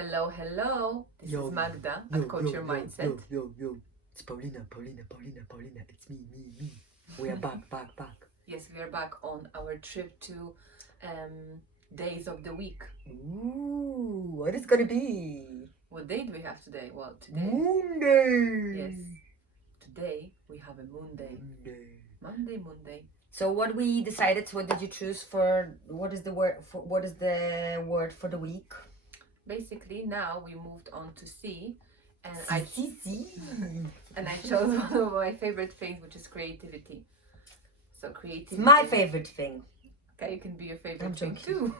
Hello, hello. This is Magda at Coach Your Mindset. Yo. It's Paulina. It's me. We are back. Yes, we are back on our trip to days of the week. Ooh, what is gonna be? What day do we have today? Well, today. Moonday. Yes. Today we have a Moonday. Monday. So what we decided? What did you choose for? What is the word for? What is the word for the week? Basically, now we moved on to C, and I chose one of my favorite things, which is creativity. So creativity. It's my favorite thing. Okay, it can be your favorite thing too.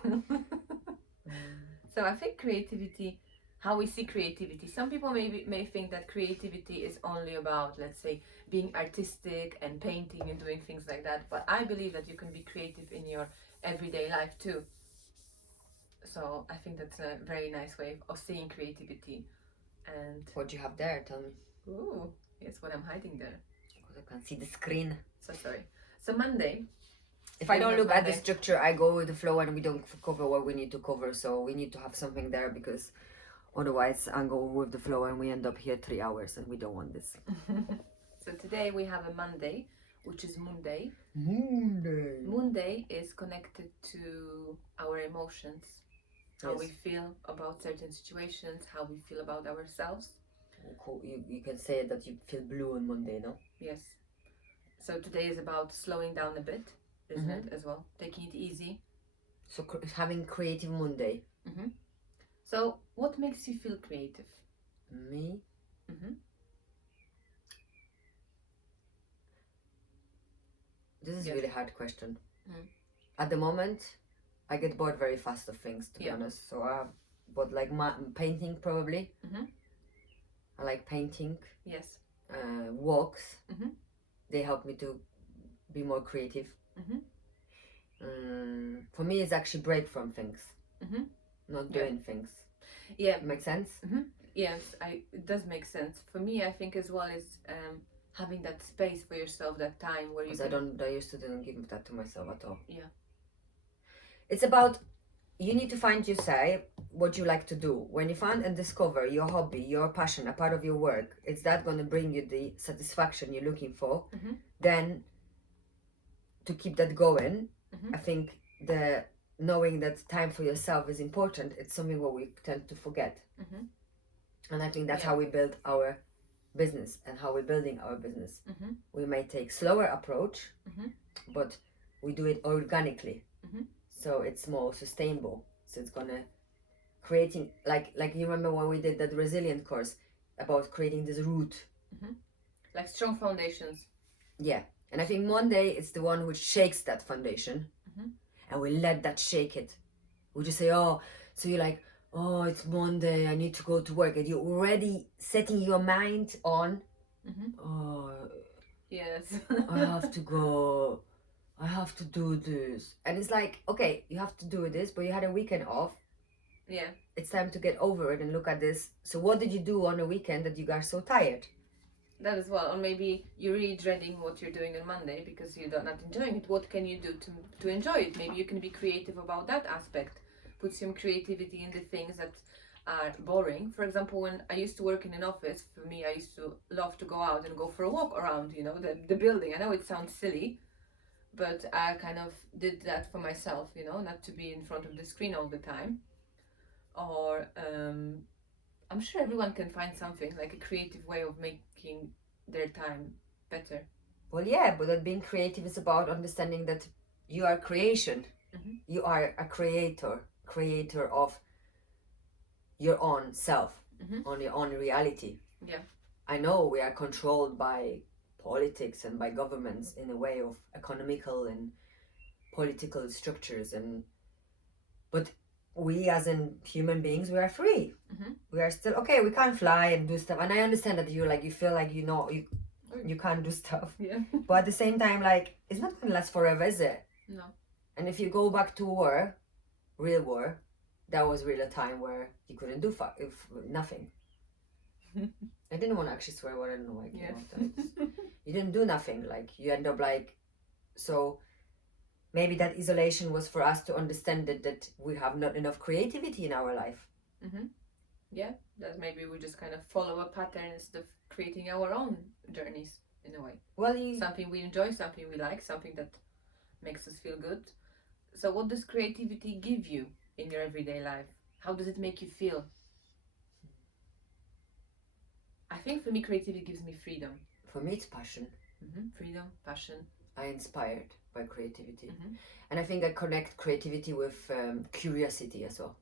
So I think creativity, how we see creativity. Some people may think that creativity is only about, let's say, being artistic and painting and doing things like that. But I believe that you can be creative in your everyday life too. So I think that's a very nice way of seeing creativity. And what do you have there? Tell me. Ooh, yes, what I'm hiding there. Because I can't see the screen. So sorry. So Monday. If I don't look at the structure, I go with the flow and we don't cover what we need to cover. So we need to have something there because otherwise I'm going with the flow and we end up here 3 hours and we don't want this. So today we have a Monday, which is Moonday. Moonday is connected to our emotions. How we feel about certain situations, how we feel about ourselves. Cool. You can say that you feel blue on Monday, no? Yes. So today is about slowing down a bit, isn't it, as well? Taking it easy. So having creative Monday. So what makes you feel creative? Me? This is a really hard question. At the moment, I get bored very fast of things, to be honest. So but like painting probably. I like painting. Yes. Walks. They help me to be more creative. For me, it's actually break from things, not doing things. Yeah. Make sense? Yes, it does make sense. For me, I think as well is having that space for yourself, that time where you. I used to didn't give that to myself at all. Yeah. It's about, you need to find what you like to do. When you find and discover your hobby, your passion, a part of your work, it's that going to bring you the satisfaction you're looking for. Then to keep that going, I think the knowing that time for yourself is important, it's something what we tend to forget. And I think that's how we build our business and how we're building our business. We may take slower approach, but we do it organically. So it's more sustainable. So it's gonna creating like you remember when we did that resilient course about creating this root, like strong foundations. Yeah, and I think Monday is the one which shakes that foundation, and we let that shake it. We just say, oh, so you're like, oh, it's Monday, I need to go to work, and you're already setting your mind on, oh, yes, I have to go. I have to do this. And it's like, okay, you have to do this, but you had a weekend off. Yeah. It's time to get over it and look at this. So what did you do on a weekend that you got so tired? That as well. Or maybe you're really dreading what you're doing on Monday because you're not enjoying it. What can you do to enjoy it? Maybe you can be creative about that aspect. Put some creativity in the things that are boring. For example, when I used to work in an office, for me, I used to love to go out and go for a walk around, the building. I know it sounds silly, but I kind of did that for myself, not to be in front of the screen all the time. Or I'm sure everyone can find something, like a creative way of making their time better. Well, yeah, but that being creative is about understanding that you are creation. You are a creator of your own self, on your own reality. Yeah. I know we are controlled by politics and by governments in a way of economical and political structures, but we as in human beings, we are free. We are still okay. We can't fly and do stuff, and I understand that you feel like you can't do stuff. Yeah. But at the same time, it's not gonna last forever, is it? No. And if you go back to war, real war, that was really a time where you couldn't do nothing. I didn't want to actually swear, but I don't know why I came out. You didn't do nothing. You end up so. Maybe that isolation was for us to understand that we have not enough creativity in our life. Yeah, that maybe we just kind of follow a pattern instead of creating our own journeys in a way. Well, Something we enjoy, something we like, something that makes us feel good. So what does creativity give you in your everyday life? How does it make you feel? I think for me, creativity gives me freedom. For me, it's passion. Freedom, passion. I'm inspired by creativity. Mhm. And I think I connect creativity with curiosity as well.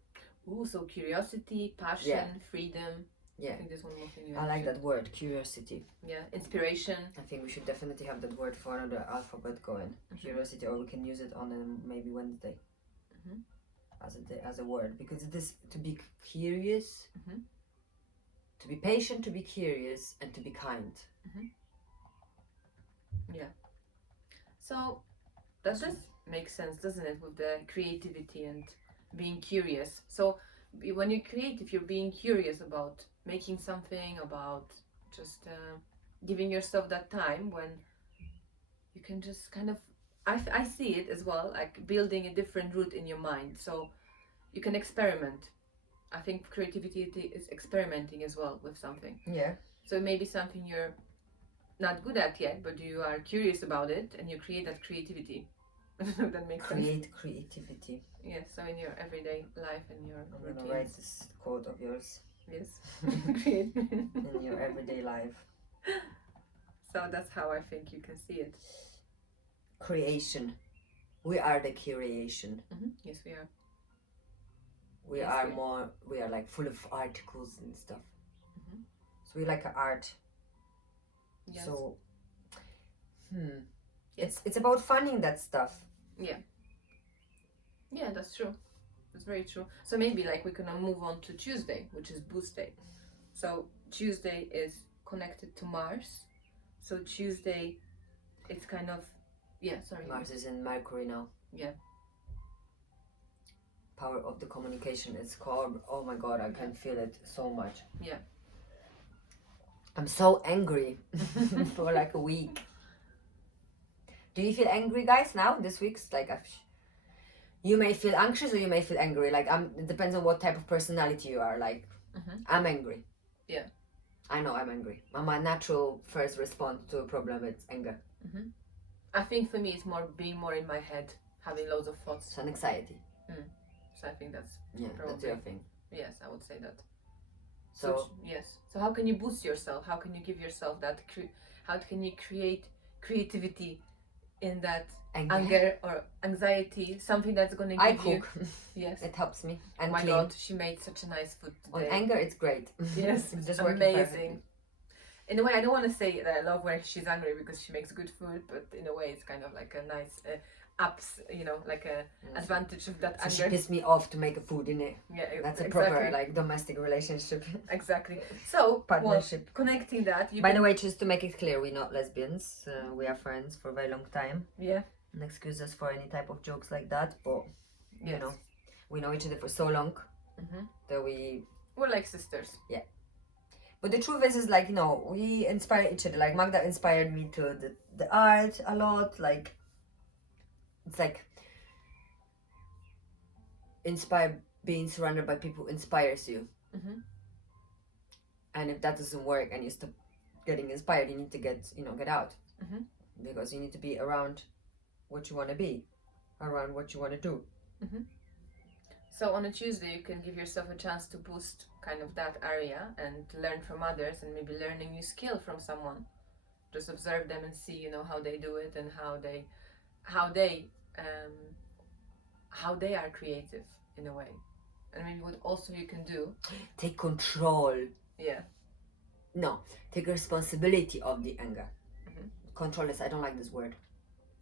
Ooh, so curiosity, passion, Yeah. freedom. Yeah. I think there's one more thing. I like that word, curiosity. Yeah, inspiration. I think we should definitely have that word for another alphabet going. Curiosity, or we can use it on maybe Wednesday as a word, because it is to be curious, to be patient, to be curious, and to be kind. Yeah. So does this make sense, doesn't it, with the creativity and being curious? So when you create, if you're being curious about making something, about just giving yourself that time when you can just kind of, I see it as well, like building a different route in your mind. So you can experiment. I think creativity is experimenting as well with something. Yeah. So maybe something you're not good at yet, but you are curious about it, and you create that creativity. I don't know if that makes sense. Create creativity. Yes, so in your everyday life and your I'm routines. gonna write this quote of yours. Yes, create. In your everyday life. So that's how I think you can see it. Creation. We are the creation. Yes, we are. We Yes, are we are like full of articles and stuff. So we like art. Yes. So, it's about finding that stuff. Yeah, that's true. That's very true. So maybe like we can now move on to Tuesday, which is Boost Day. So Tuesday is connected to Mars. So Tuesday, it's kind of, Mars is in Mercury now. Yeah. Power of the communication. It's called. Oh my God, I can feel it so much. Yeah. I'm so angry for like a week. Do you feel angry, guys? Now this week's like, you may feel anxious or you may feel angry. Like it depends on what type of personality you are. Like I'm angry. Yeah. I know I'm angry. My natural first response to a problem is anger. I think for me it's being more in my head, having loads of thoughts. It's an anxiety. So I think that's That's probably your thing. Yes, I would say that. So yes. So how can you boost yourself? How can you give yourself that? How can you create creativity in that anger or anxiety? Something that's going to give I you. cook. Yes. It helps me. And Oh my clean. God, she made such a nice food On today. anger, it's great. Yes, It's just amazing. In a way, I don't want to say that I love when she's angry because she makes good food, but in a way, it's kind of like a nice ups, like a advantage of that So anger. she pissed me off to make a food in it. Yeah, That's a exactly. proper like domestic relationship. Exactly. So Partnership. Connecting that. By the way, just to make it clear, we're not lesbians. We are friends for a very long time. Yeah. And excuse us for any type of jokes like that, but you Yes. know, we know each other for so long that we're like sisters. Yeah. But the truth is like, we inspire each other. Like Magda inspired me to the art a lot. Like, it's like being surrounded by people inspires you. And if that doesn't work and you stop getting inspired, you need to get out. Because you need to be around what you want to be, around what you want to do. So on a Tuesday, you can give yourself a chance to boost kind of that area and learn from others, and maybe learn a new skill from someone. Just observe them and see, how they do it and how they are creative in a way. And maybe what also you can do. Take control. Yeah. No, take responsibility of the anger. Control is, I don't like this word.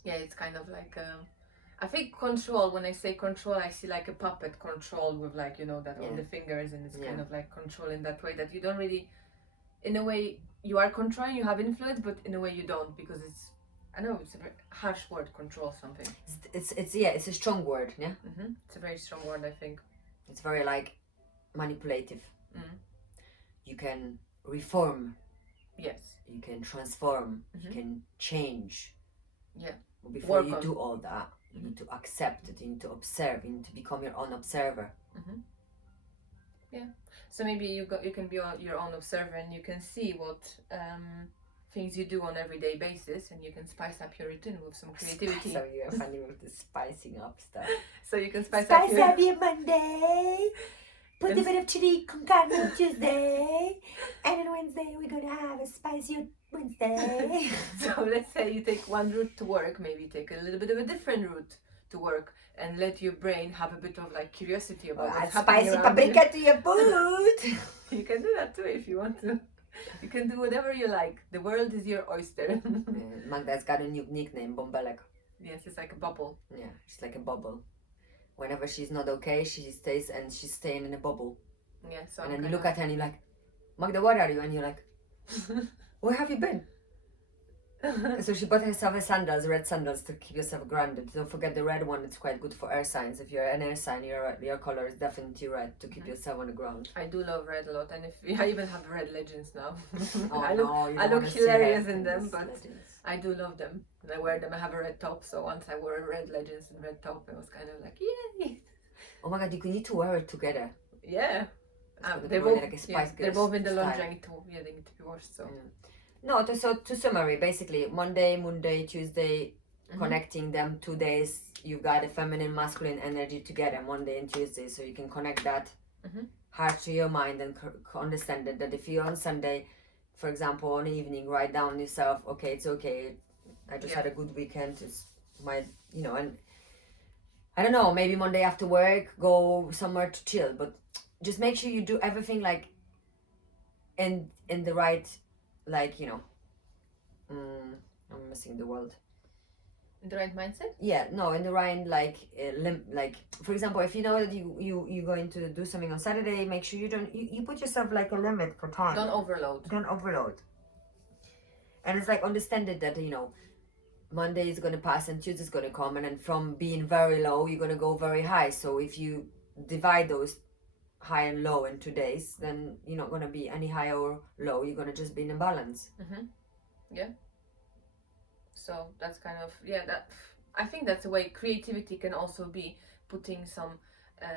Yeah, it's kind of like, I think control, when I say control, I see like a puppet control with like, that on the fingers, and it's kind of like control in that way that you don't really, in a way, you are controlling, you have influence, but in a way you don't, because it's, I know it's a very harsh word, control something. It's a strong word, yeah? It's a very strong word, I think. It's very like manipulative. You can reform. Yes. You can transform. You can change. Yeah. But before you do all that, you need to accept it. You need to observe. You need to become your own observer. So maybe you can be your own observer and you can see what things you do on everyday basis, and you can spice up your routine with some creativity. So you're funny with the spicing up stuff. So you can spice Spice up up your Monday. Put a Yes. bit of chili con carne on Tuesday. And on Wednesday we're gonna have a spicy Wednesday. So let's say you take one route to work, maybe take a little bit of a different route to work, and let your brain have a bit of like curiosity about Add what's happening spicy around you. paprika to your food. You can do that too if you want to. You can do whatever you like. The world is your oyster. Magda's got a new nickname, Bombelek. Yes, it's like a bubble. Yeah, she's like a bubble. Whenever she's not okay, she's staying in a bubble. Yeah, so And then you look at her and you're like, Magda, where are you? And you're like, where have you been? So she bought herself a sandals, red sandals, to keep yourself grounded. Don't forget the red one, it's quite good for air signs. If you're an air sign, your color is definitely red to keep yourself on the ground. I do love red a lot, and if I even have red legends now. Oh, I no, look hilarious in them, these but legends. I do love them. And I wear them. I have a red top, so once I wore a red legends and red top, it was kind of like yay. Oh my god, you need to wear it together. Yeah. It's gonna They're be really both like a Spice they're Girls both in the style. laundry. They need to be washed. So No, to summary, basically, Monday, Moonday, Tuesday, connecting them 2 days. You've got a feminine, masculine energy together, Monday and Tuesday, so you can connect that heart to your mind and understand that if you're on Sunday, for example, on the evening, write down yourself, okay, it's okay. I just had a good weekend. It's my, and I don't know, maybe Monday after work, go somewhere to chill, but just make sure you do everything like in the right, like, I'm missing the word. in the right mindset. Yeah, no, in the right, like, like, for example, if you know that you're going to do something on Saturday, make sure you put yourself like a limit for time. Don't overload. Don't overload. And it's like, understand it that, Monday is going to pass and Tuesday is going to come, and then from being very low, you're going to go very high. So if you divide those high and low in 2 days, then you're not going to be any high or low. You're going to just be in a balance. Yeah. So that's kind of that. I think that's a way creativity can also be putting some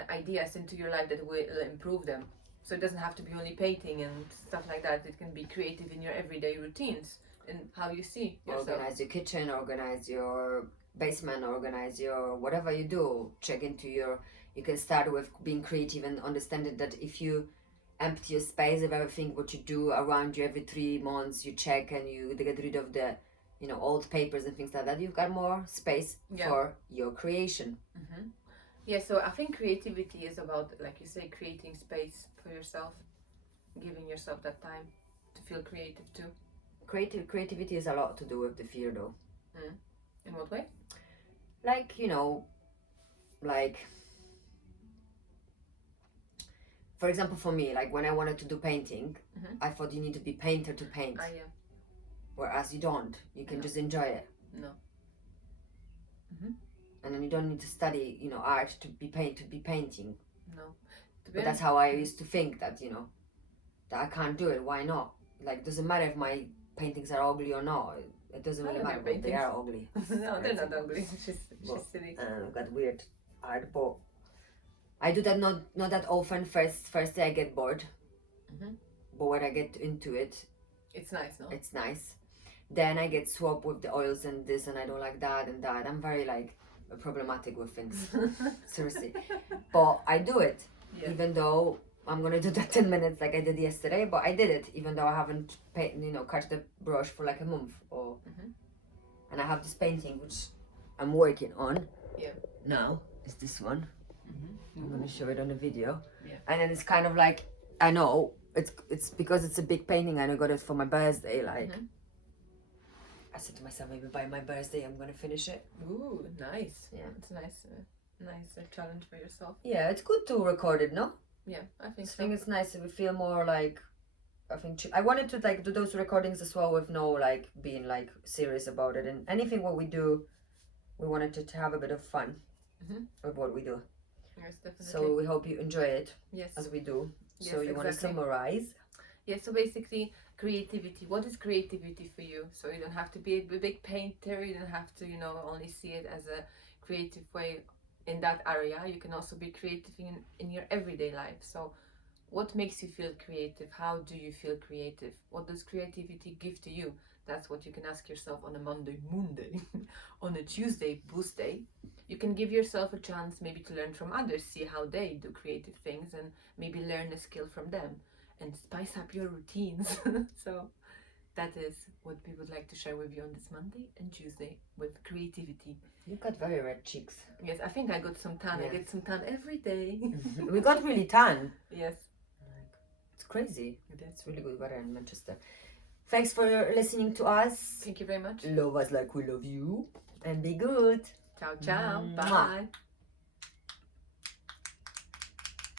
ideas into your life that will improve them. So it doesn't have to be only painting and stuff like that. It can be creative in your everyday routines and how you see yourself. Organize your kitchen, organize your basement, organize your whatever you do. Check into you can start with being creative and understand it that if you empty your space of everything what you do around you every 3 months, you check and you get rid of the old papers and things like that, you've got more space for your creation. Yeah, so I think creativity is about, like you say, creating space for yourself, giving yourself that time to feel creative too. Creativity has a lot to do with the fear though. In what way? Like, like, for example, for me, like when I wanted to do painting, I thought you need to be painter to paint. Yeah. Whereas you don't. You can just enjoy it. No. And then you don't need to study, art to be painting. No. But that's how I used to think that, that I can't do it. Why not? Like, doesn't matter if my paintings are ugly or not. It doesn't really matter. But they are ugly. No, they're not ugly. She's silly. I've got weird art, but I do that not that often. First day I get bored. But when I get into it, it's nice, no? It's nice. Then I get swapped with the oils and this, and I don't like that and that. I'm very like problematic with things. Seriously. But I do it. Yeah. Even though I'm gonna do that 10 minutes like I did yesterday, but I did it even though I haven't cut the brush for like a month or and I have this painting which I'm working on. Yeah. Now is this one. I'm gonna show it on the video. Yeah. And then it's kind of like, I know it's because it's a big painting and I got it for my birthday. Like I said to myself, maybe by my birthday I'm gonna finish it. Ooh, nice. Yeah, it's nice. Nice challenge for yourself. Yeah, it's good to record it, no? Yeah, I think I think it's nice. We feel more like, I think I wanted to like do those recordings as well with no like being like serious about it, and anything what we do, we wanted to have a bit of fun with what we do. Yes, definitely. So we hope you enjoy it. Yes. As we do. Yes, So you want to summarize? Yeah, so basically creativity. What is creativity for you? So you don't have to be a big painter, you don't have to, only see it as a creative way in that area. You can also be creative in your everyday life. So What makes you feel creative? How do you feel creative? What does creativity give to you? That's what you can ask yourself on a Monday, Moonday. On a Tuesday, Tuesday. You can give yourself a chance maybe to learn from others, see how they do creative things, and maybe learn a skill from them and spice up your routines. So that is what we would like to share with you on this Monday and Tuesday with creativity. You got very red cheeks. Yes, I think I got some tan. Yeah. I get some tan every day. We got really tan. Yes. It's crazy. That's It's really good weather in Manchester. Thanks for listening to us. Thank you very much. Love us like we love you. And be good. Ciao, ciao. Mwah. Bye.